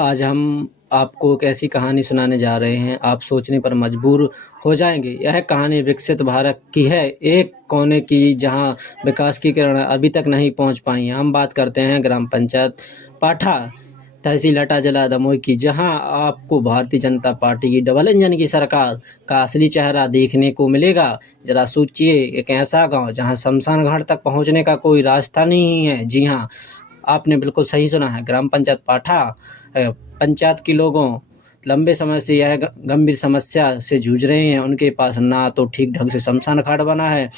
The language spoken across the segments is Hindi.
आज हम आपको एक ऐसी कहानी सुनाने जा रहे हैं, आप सोचने पर मजबूर हो जाएँगे। यह कहानी विकसित भारत की है, एक कोने की जहाँ विकास की किरणें अभी तक नहीं पहुँच पाई हैं। हम बात करते हैं ग्राम पंचायत पाठा, तहसील हटा जिला दमोह की, जहाँ आपको भारतीय जनता पार्टी की डबल इंजन की सरकार का असली चेहरा देखने को मिलेगा। ज़रा सोचिए, एक ऐसा गाँव जहाँ शमशान घाट तक पहुँचने का कोई रास्ता नहीं है। जी हाँ, आपने बिल्कुल सही सुना है। ग्राम पंचायत पाठा पंचायत के लोगों लंबे समय से यह गंभीर समस्या से जूझ रहे हैं। उनके पास ना तो ठीक ढंग से शमशान घाट बना है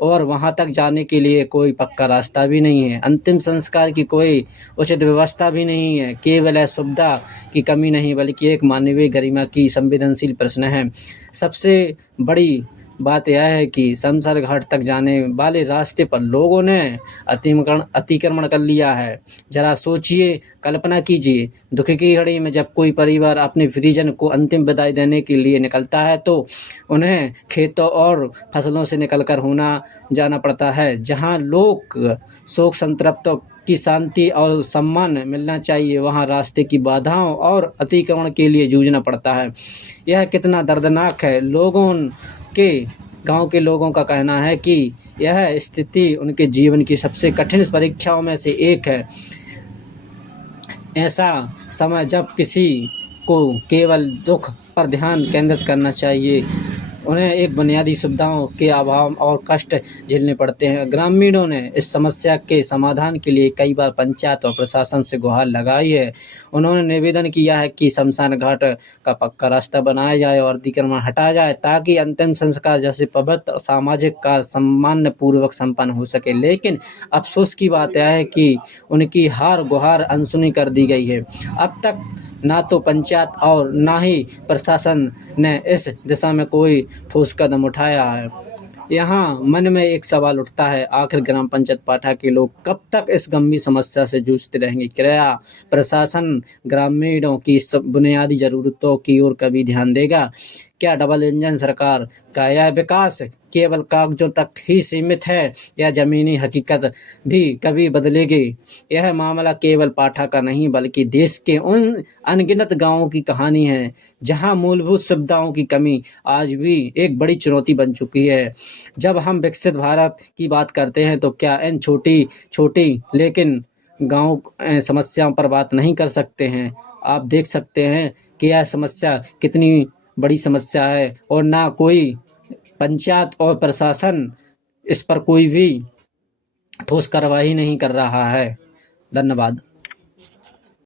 और वहां तक जाने के लिए कोई पक्का रास्ता भी नहीं है। अंतिम संस्कार की कोई उचित व्यवस्था भी नहीं है। केवल यह सुविधा की कमी नहीं बल्कि एक मानवीय गरिमा की संवेदनशील प्रश्न है। सबसे बड़ी बात यह है कि शमशान घाट तक जाने वाले रास्ते पर लोगों ने अतिक्रमण कर लिया है। जरा सोचिए, कल्पना कीजिए, दुख की घड़ी में जब कोई परिवार अपने परिजन को अंतिम विदाई देने के लिए निकलता है तो उन्हें खेतों और फसलों से निकलकर होना जाना पड़ता है। जहाँ लोग शोक संतप्त की शांति और सम्मान मिलना चाहिए, वहाँ रास्ते की बाधाओं और अतिक्रमण के लिए जूझना पड़ता है। यह कितना दर्दनाक है। के गांव के लोगों का कहना है कि यह स्थिति उनके जीवन की सबसे कठिन परीक्षाओं में से एक है। ऐसा समय जब किसी को केवल दुख पर ध्यान केंद्रित करना चाहिए, उन्हें एक बुनियादी सुविधाओं के अभाव और कष्ट झेलने पड़ते हैं। ग्रामीणों ने इस समस्या के समाधान के लिए कई बार पंचायत और प्रशासन से गुहार लगाई है। उन्होंने निवेदन किया है कि शमशान घाट का पक्का रास्ता बनाया जाए और अतिक्रमण हटाया जाए ताकि अंतिम संस्कार जैसे पवित्र सामाजिक कार्य सम्मान पूर्वक संपन्न हो सके। लेकिन अफसोस की बात यह है कि उनकी हार गुहार अनसुनी कर दी गई है। अब तक ना तो पंचायत और ना ही प्रशासन ने इस दिशा में कोई ठोस कदम उठाया है। यहाँ मन में एक सवाल उठता है, आखिर ग्राम पंचायत पाठा के लोग कब तक इस गंभीर समस्या से जूझते रहेंगे? क्या प्रशासन ग्रामीणों की सब बुनियादी जरूरतों की ओर कभी ध्यान देगा? क्या डबल इंजन सरकार का यह विकास केवल कागजों तक ही सीमित है या जमीनी हकीकत भी कभी बदलेगी? यह मामला केवल पाठा का नहीं बल्कि देश के उन अनगिनत गांवों की कहानी है जहां मूलभूत सुविधाओं की कमी आज भी एक बड़ी चुनौती बन चुकी है। जब हम विकसित भारत की बात करते हैं तो क्या इन छोटी छोटी लेकिन गांव समस्याओं पर बात नहीं कर सकते हैं? आप देख सकते हैं कि यह समस्या कितनी बड़ी समस्या है और ना कोई पंचायत और प्रशासन इस पर कोई भी ठोस कार्रवाई नहीं कर रहा है। धन्यवाद।